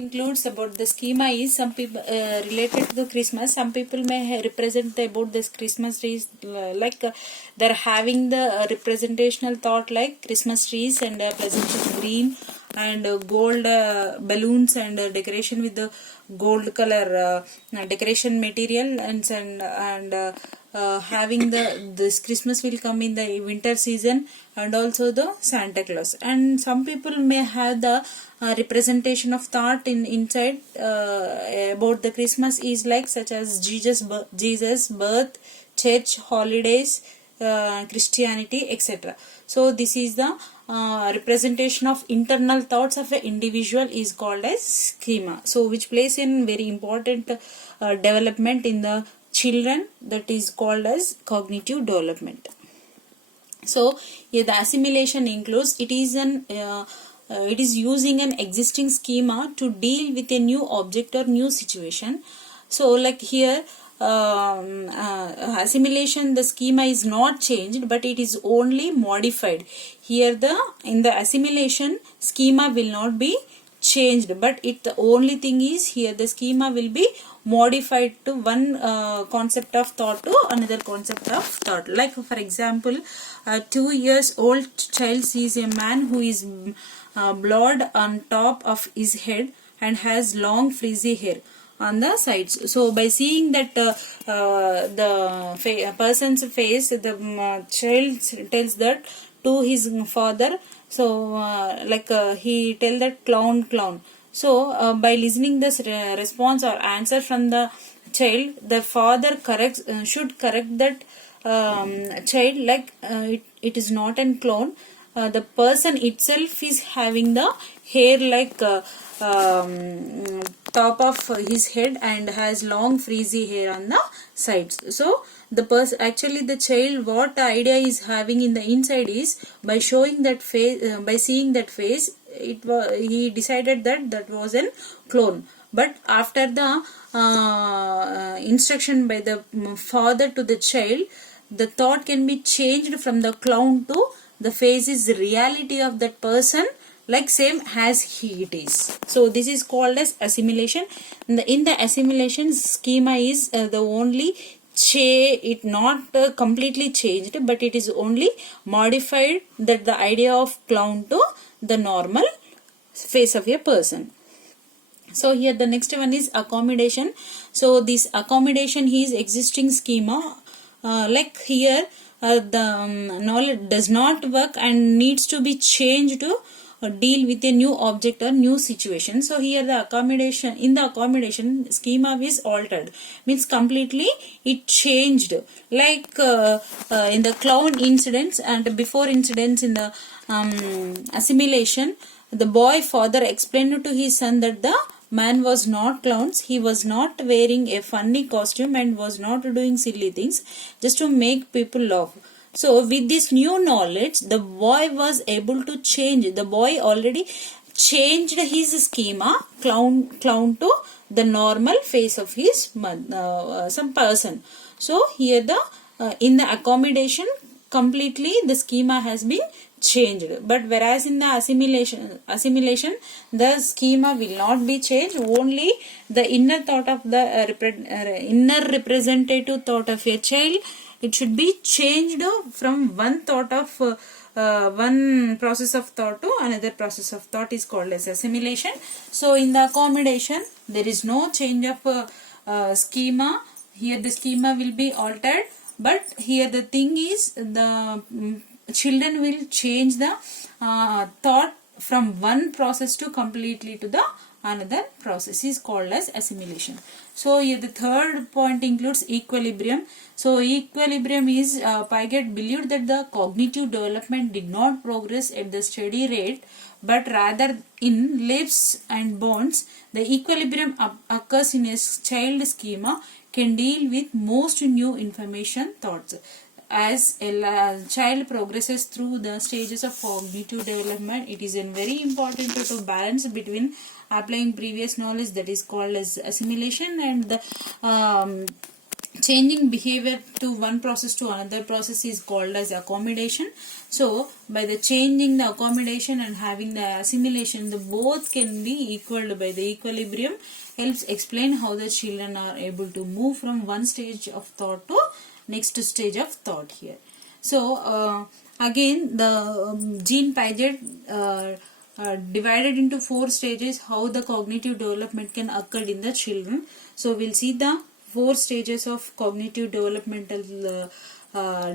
Includes about the schema is some people related to the Christmas. Some people may represent about this Christmas trees like they're having the representational thought like Christmas trees and pleasant green and gold balloons and decoration with the gold color decoration material and having this Christmas will come in the winter season and also the Santa Claus. And some people may have the representation of thought inside about the Christmas is like such as Jesus birth, church, holidays, Christianity, etc. So this is the representation of internal thoughts of an individual is called as schema. So which plays in very important development in the children, that is called as cognitive development. So here the assimilation includes it is using an existing schema to deal with a new object or new situation. So like here assimilation, the schema is not changed but it is only modified. Here in the assimilation schema will not be changed, but the only thing is here the schema will be modified to one concept of thought to another concept of thought. Like for example, a 2 years old child sees a man who is blood on top of his head and has long frizzy hair on the sides. So by seeing that the person's face, the child tells that to his father. So he tell that clown. So by listening this response or answer from the child, the father should correct that child like it is not an clown. The person itself is having the hair like top of his head and has long frizzy hair on the sides. So the person, actually the child, what idea is having in the inside is by showing that face, by seeing that face, he decided that was a clone. But after the instruction by the father to the child, the thought can be changed from the clown to the face is the reality of that person, like same as it is. So this is called as assimilation. In the assimilation schema is the only it not completely changed, but it is only modified, that the idea of clown to the normal face of a person. So here the next one is accommodation. So this accommodation is existing schema. Like here the knowledge does not work and needs to be changed to deal with a new object or new situation. So here the accommodation schema is altered, means completely it changed. Like in the clown incidents and before incidents in the assimilation, the boy father explained to his son that the man was not clowns, he was not wearing a funny costume and was not doing silly things just to make people laugh. So with this new knowledge, the boy was able to change. The boy already changed his schema, clown to the normal face of his some person. So here in the accommodation, completely the schema has been changed. But whereas in the assimilation, the schema will not be changed. Only the inner thought of the inner representative thought of a child, it should be changed from one thought of one process of thought to another process of thought is called as assimilation. So in the accommodation, there is no change of schema. Here the schema will be altered, but here the thing is the children will change the thought from one process to completely to the another process is called as assimilation. So here the third point includes equilibrium. So equilibrium is Piaget believed that the cognitive development did not progress at the steady rate, but rather in leaps and bounds. The equilibrium occurs in a child schema can deal with most new information thoughts. As a child progresses through the stages of cognitive development, it is very important to balance between applying previous knowledge, that is called as assimilation, and the changing behavior to one process to another process is called as accommodation. So by the changing the accommodation and having the assimilation, the both can be equaled by the equilibrium, helps explain how the children are able to move from one stage of thought to next stage of thought here. So again the Jean Piaget divided into 4 stages how the cognitive development can occur in the children. So we'll see the 4 stages of cognitive developmental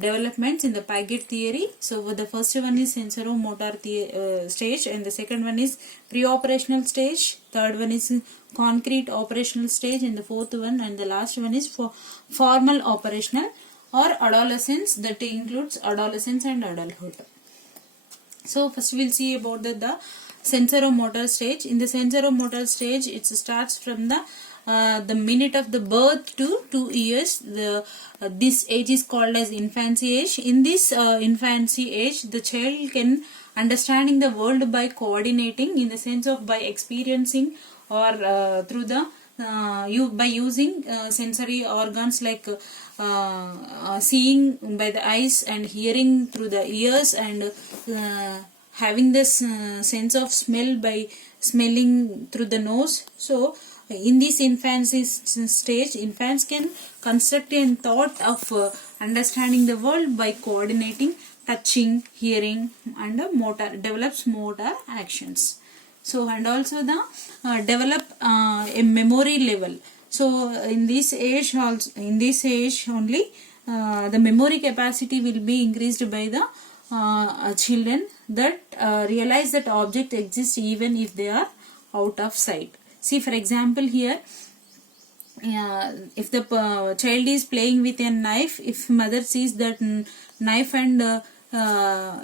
developments in the Piaget theory. So the first one is sensoromotor stage, and the second one is pre-operational stage, third one is concrete operational stage, and the fourth one and the last one is for formal operational or adolescence, that includes adolescence and adulthood. So first we'll see about the sensoromotor stage. In the sensoromotor stage, it starts from the minute of the birth to 2 years. This age is called as infancy age. In this infancy age, the child can understanding the world by coordinating, in the sense of by experiencing or through the by using sensory organs like seeing by the eyes and hearing through the ears, and having this sense of smell by smelling through the nose. So in this infancy stage, infants can construct a thought of understanding the world by coordinating, touching, hearing, and develops motor actions. So and also the develop a memory level. So in this age only the memory capacity will be increased by the children that realize that object exists even if they are out of sight. See, for example, here if the child is playing with a knife, if mother sees that knife and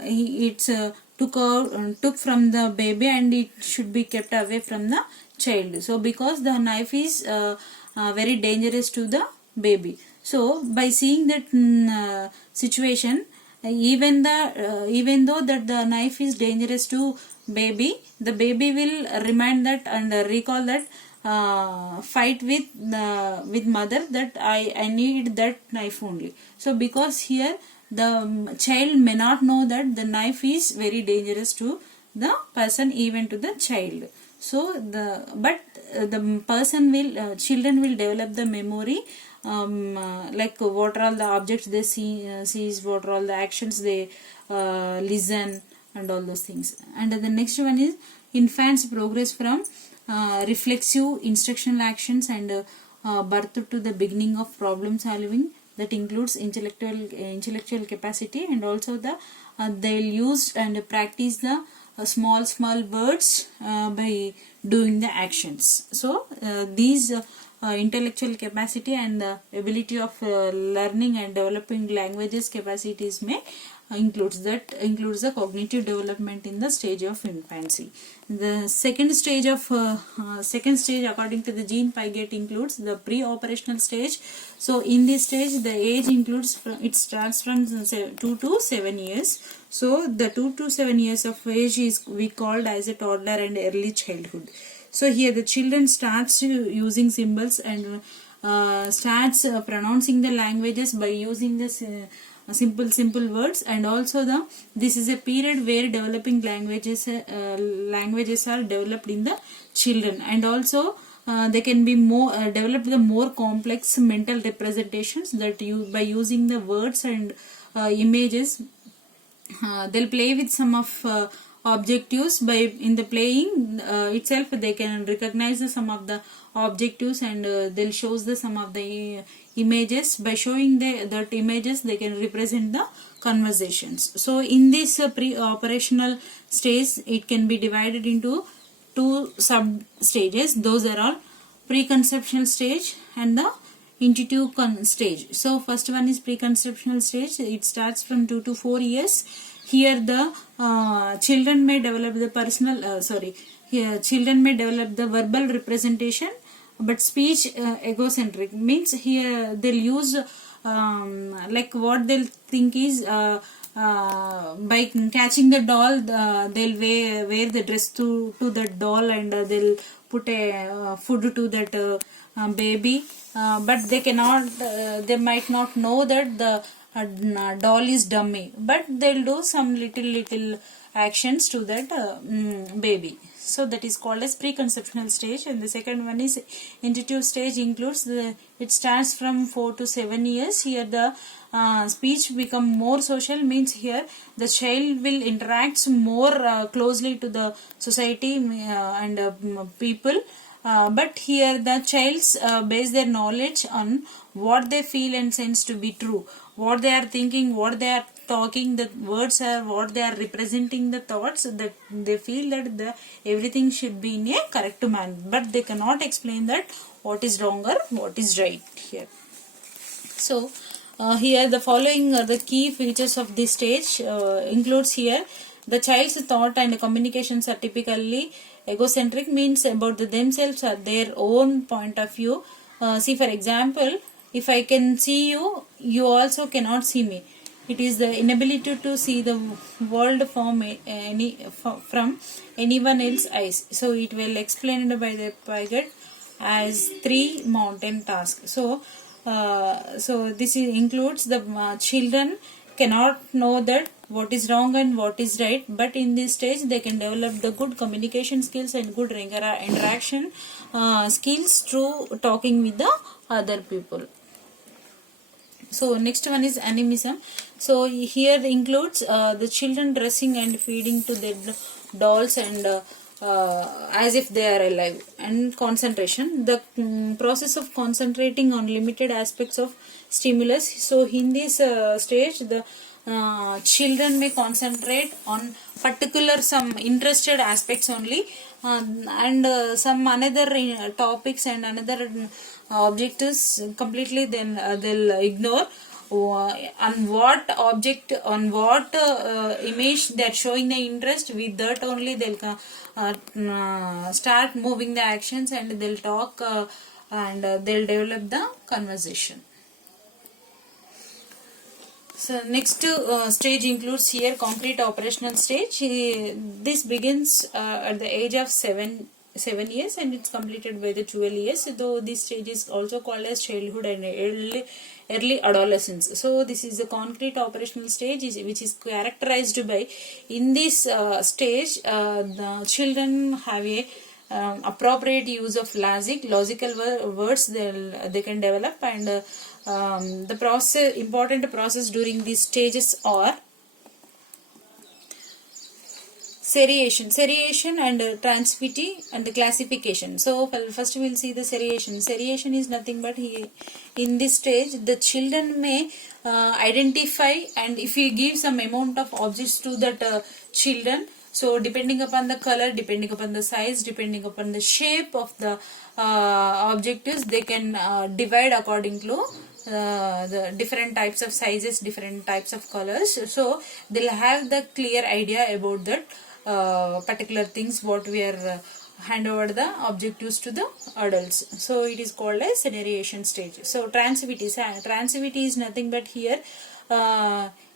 it's took from the baby and it should be kept away from the child. So because the knife is very dangerous to the baby. So by seeing that situation, even though that the knife is dangerous to baby, the baby will remind that and recall that fight with mother, that I need that knife only. So because here the child may not know that the knife is very dangerous to the person, even to the child. So the person will children will develop the memory, like what are all the objects they sees, what are all the actions they listen, and all those things. And the next one is infants progress from reflexive instructional actions and birth to the beginning of problem solving. That includes intellectual capacity, and also the they'll use and practice the small words by doing the actions. So these intellectual capacity and the ability of learning and developing languages capacities may includes the cognitive development in the stage of infancy. The second stage according to the Jean Piaget includes the pre-operational stage. So in this stage the age includes it starts from 2 to 7 years. So the 2 to 7 years of age is we called as a toddler and early childhood. So here the children starts using symbols and starts pronouncing the languages by using this simple words, and also this is a period where developing languages are developed in the children, and also they can be more develop the more complex mental representations that by using the words and images they'll play with some of objectives. By in the playing itself they can recognize some of the objectives, and they'll shows the some of the images. By showing that images they can represent the conversations. So in this pre-operational stage it can be divided into 2 sub stages. Those are all preconceptual stage and the intuitive stage. So first one is preconceptual stage. It starts from 2 to 4 years. Here the children may develop the children may develop the verbal representation, but speech egocentric means here they'll use like what they'll think is by catching the doll, they'll wear the dress to that doll, and they'll put a food to that baby, but they cannot, they might not know that the doll is dummy, but they'll do some little actions to that baby. So that is called as preconceptional stage. And the second one is intuitive stage. Includes it starts from 4 to 7 years. Here the speech become more social, means here the child will interact more closely to the society and people. But here the child's base their knowledge on what they feel and sense to be true, what they are thinking, what they are talking, the words are what they are representing, the thoughts, that they feel that everything should be in a correct manner, but they cannot explain that what is wrong or what is right here. So here the following are the key features of this stage. Includes here the child's thought and communications are typically egocentric, means about themselves or their own point of view. See, for example, if I can see you, you also cannot see me. It is the inability to see the world from anyone else's eyes. So it will explained by the Piaget as 3 mountain tasks. So this includes the children cannot know that what is wrong and what is right, but in this stage they can develop the good communication skills and good interaction skills through talking with the other people. So next one is animism. So here includes the children dressing and feeding to their dolls and as if they are alive. And concentration, the process of concentrating on limited aspects of stimulus. So in this stage the children may concentrate on particular some interested aspects only, and some another topics and another objectives completely then they'll ignore. On what object, on what image they are showing the interest, with that only they'll start moving the actions, and they'll talk and they'll develop the conversation. So next stage includes here concrete operational stage. This begins at the age of 7 years and it's completed by the 12 years. Though this stage is also called as childhood and early adolescence. So this is the concrete operational stage which is characterized by, in this stage the children have a appropriate use of logical words they can develop, and the important process during these stages are seriation and transivity and classification. So first we will see the seriation. Seriation is nothing but in this stage the children may identify, and if you give some amount of objects to that children, so depending upon the color, depending upon the size, depending upon the shape of the objectives, they can divide according to the different types of sizes, different types of colors. So they'll have the clear idea about that particular things what we are hand over the objectives to the adults. So it is called as seriation stage. So transivity is nothing but here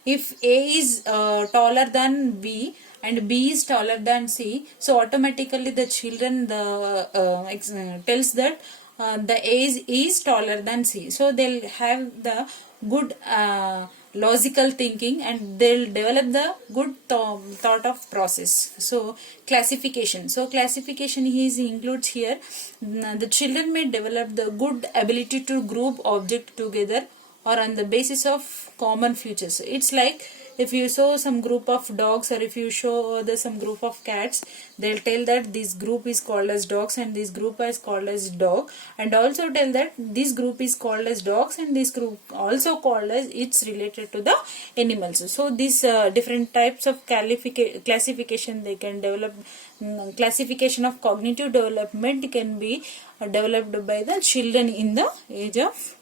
if A is taller than B and B is taller than C, so automatically the children tells that the A is taller than C. So they'll have the good logical thinking and they'll develop the good thought of process. So classification. So classification includes here the children may develop the good ability to group object together or on the basis of common features. It's like if you show some group of dogs or if you show some group of cats, they'll tell that this group is called as dogs and this group is called as dog, and also tell that this group is called as dogs and this group also called as it's related to the animals. So these different types of classification they can develop. Classification of cognitive development can be developed by the children in the age of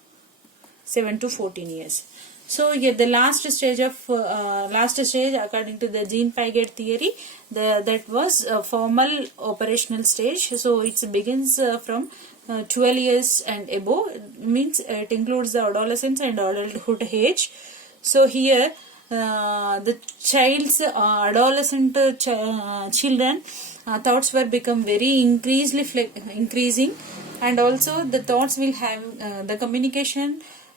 7 to 14 years. So here the last stage according to the Jean Piaget theory, that was a formal operational stage. So it begins from 12 years and above, means it includes the adolescence and adulthood age. So here the child's adolescent children thoughts were become very increasing, and also the thoughts will have the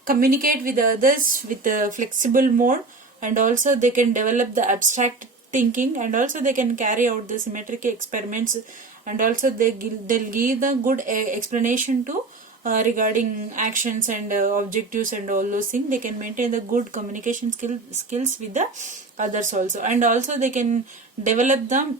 communicate with others with a flexible mode, and also they can develop the abstract thinking, and also they can carry out the symmetric experiments, and also they'll give the good explanation to regarding actions and objectives and all those things. They can maintain the good communication skills with the others also, and also they can develop the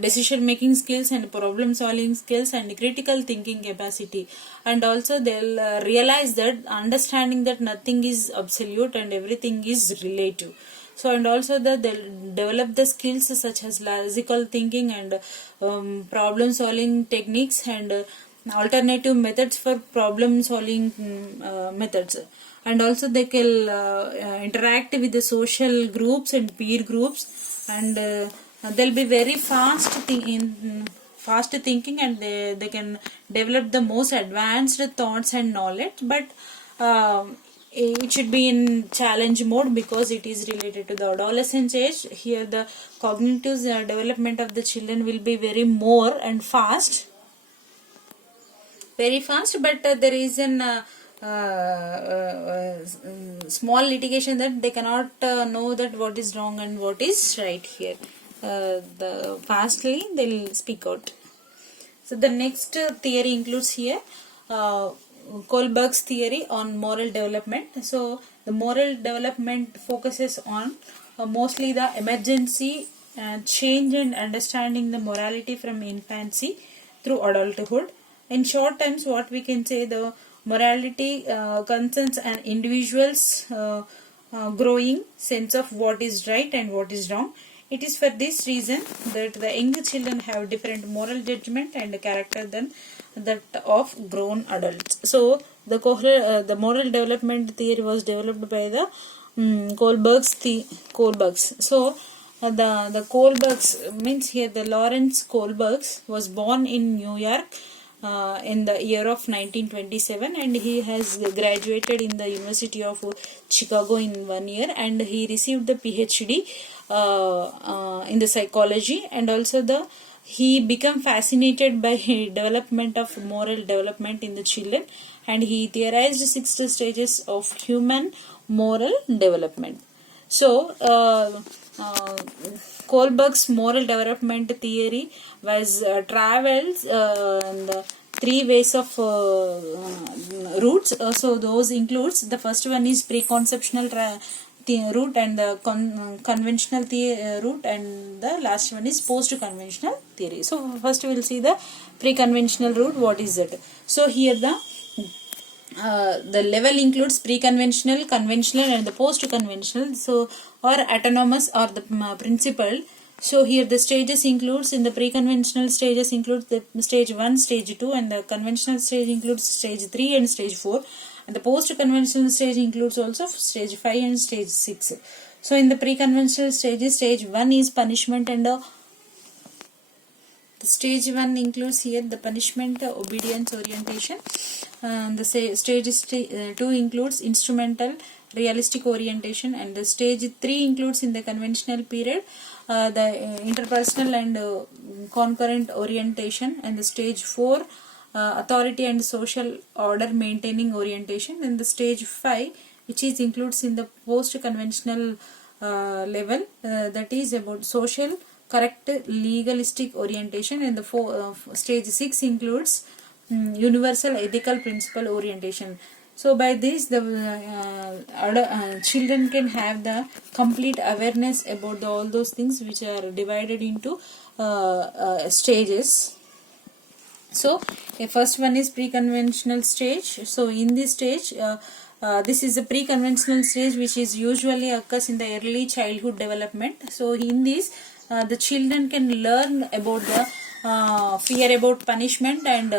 decision making skills and problem solving skills and critical thinking capacity, and also they'll realize that understanding that nothing is absolute and everything is relative. So, and also they'll develop the skills such as logical thinking and problem solving techniques and alternative methods for problem solving methods, and also they can interact with the social groups and peer groups, and they'll be very fast thinking, and they can develop the most advanced thoughts and knowledge, but it should be in challenge mode because it is related to the adolescence age. Here the cognitive development of the children will be very more and very fast, but there is an small litigation that they cannot know that what is wrong and what is right here. The fastly they'll speak out. So the next theory includes here Kohlberg's theory on moral development. So the moral development focuses on mostly the emergency change and understanding the morality from infancy through adulthood. In short terms, what we can say, the morality concerns an individual's growing sense of what is right and what is wrong. It is for this reason that the younger children have different moral judgment and character than that of grown adults. So the moral development theory was developed by the Kohlbergs. So the Kohlbergs means here the Lawrence Kohlbergs was born in New York in the year of 1927, and he has graduated in the University of Chicago in 1 year, and he received the PhD in the psychology, and also he became fascinated by development of moral development in the children, and he theorized 6 stages of human moral development. So Kohlberg's moral development theory was travels in 3 ways of routes. So those includes, the first one is preconceptional route, and the conventional route, and the last one is post-conventional theory. So first we will see the pre-conventional route. What is it? So here the level includes pre-conventional, conventional, and the post-conventional. So or autonomous or the principal. So here the stages includes, in the pre-conventional stages includes the stage 1, stage 2, and the conventional stage includes stage 3 and stage 4, and the post-conventional stage includes also stage 5 and stage 6. So in the pre-conventional stages, stage 1 is punishment, and the stage 1 includes here the punishment, obedience, orientation. The stage 2 includes instrumental, realistic orientation, and the stage 3 includes, in the conventional period, the interpersonal and concurrent orientation, and the stage 4 authority and social order maintaining orientation, and the stage 5 which is includes in the post-conventional level, that is about social, correct, legalistic orientation, and the stage 6 includes universal ethical principle orientation. So by this the children can have the complete awareness about all those things which are divided into stages. So first one is pre-conventional stage. So in this stage, this is a pre-conventional stage which is usually occurs in the early childhood development. So in this the children can learn about the fear about punishment, and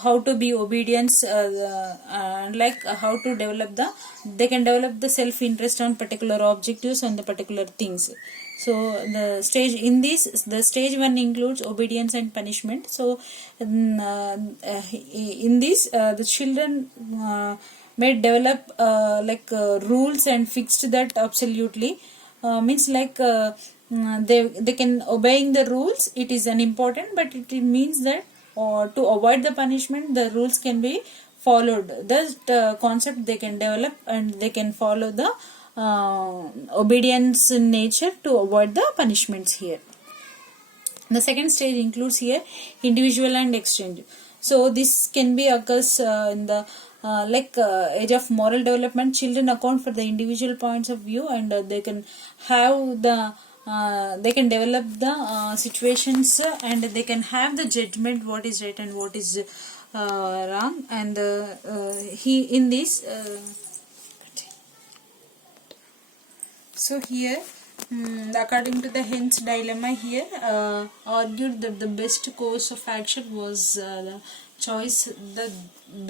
how to be obedience, and like how to develop they can develop the self-interest on particular objectives and the particular things. So the stage in this, the stage 1 includes obedience and punishment. So in this the children may develop rules and fixed that absolutely means they can obeying the rules, it is unimportant, but it means that to avoid the punishment the rules can be followed. That concept they can develop and they can follow the obedience in nature to avoid the punishments here. The second stage includes here individual and exchange. So this can be occurs in the age of moral development. Children account for the individual points of view, and they can have the they can develop the situations, and they can have the judgment what is right and what is wrong. And he in this so here according to the Hens dilemma here argued that the best course of action was the choice the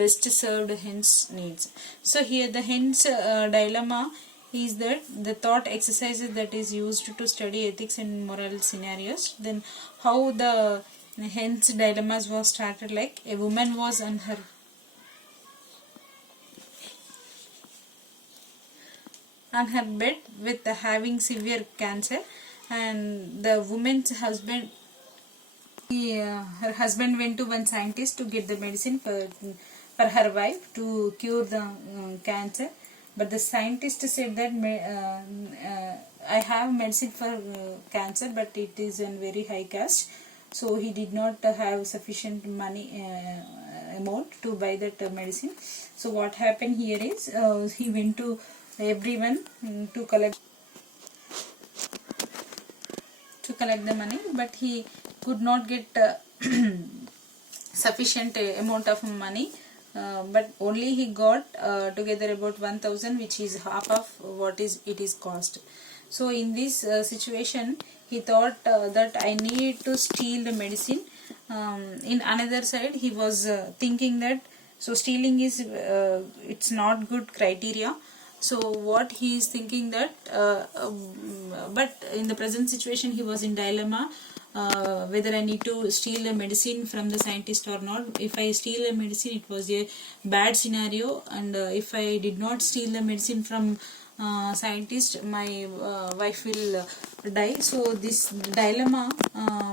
best served Hens needs. So here the Hens dilemma is that the thought exercises that is used to study ethics and moral scenarios. Then how the Hens dilemmas was started, like a woman was on her bed with having severe cancer, and the woman's husband her husband went to one scientist to get the medicine for her wife to cure the cancer, but the scientist said that I have medicine for cancer, but it is in very high cost, so he did not have sufficient money amount to buy that medicine. So what happened here is he went to everyone to collect the money, but he could not get sufficient amount of money, but only he got together about 1000, which is half of what is it is cost. So in this situation he thought that I need to steal the medicine. In another side he was thinking that so stealing is it's not good criteria. So what he is thinking that but in the present situation he was in dilemma whether I need to steal the medicine from the scientist or not. If I steal the medicine it was a bad scenario, and if I did not steal the medicine from scientist my wife will die. So this dilemma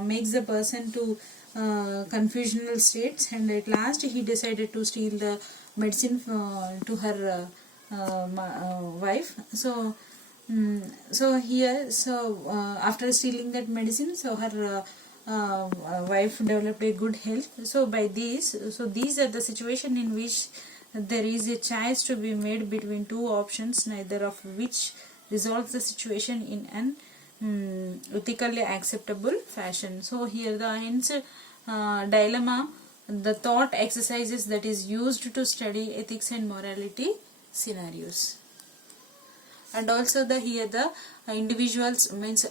makes the person to confusional states, and at last he decided to steal the medicine to her wife. So here after stealing that medicine, so her wife developed a good health. So by these are the situation in which there is a choice to be made between two options, neither of which resolves the situation in an ethically acceptable fashion. So here the Hens dilemma, the thought exercises that is used to study ethics and morality scenarios. And also here the individuals means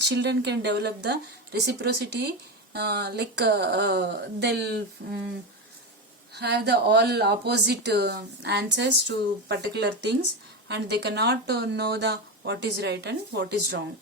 children can develop the reciprocity, they'll have the all opposite answers to particular things, and they cannot know the what is right and what is wrong.